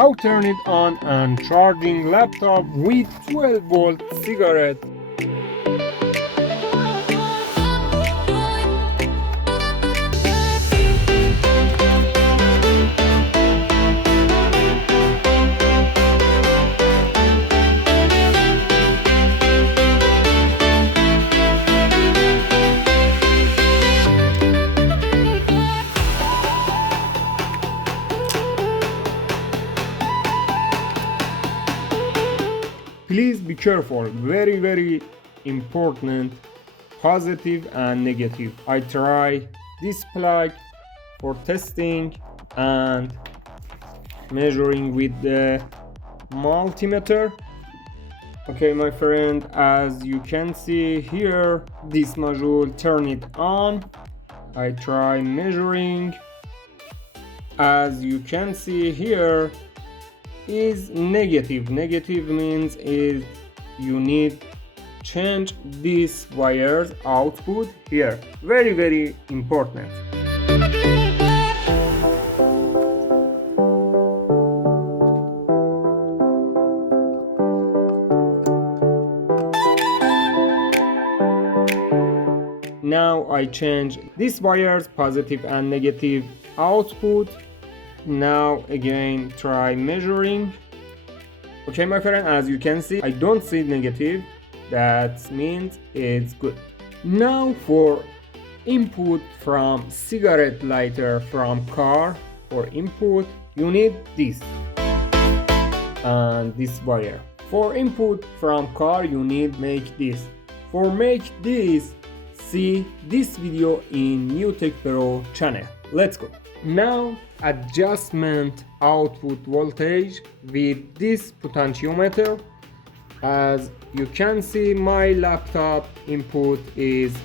how turn it on and charging laptop with 12 volt cigarette. Please be careful, very important, positive and negative. I try this plug for testing and measuring with the multimeter. Okay my friend, as you can see here, this module turn it on. I try measuring. As you can see here is negative. Negative means is you need change this wire's output here. Very important. Now I change this wire's positive and negative output. Now again try measuring. Okay my friend, as you can see I don't see negative, that means it's good. Now for input from cigarette lighter from car, for input you need this and this wire. For input from car you need make this. For make this, see this video in New Tech Pro channel. Let's go. Now adjustment output voltage with this potentiometer. As you can see my laptop input is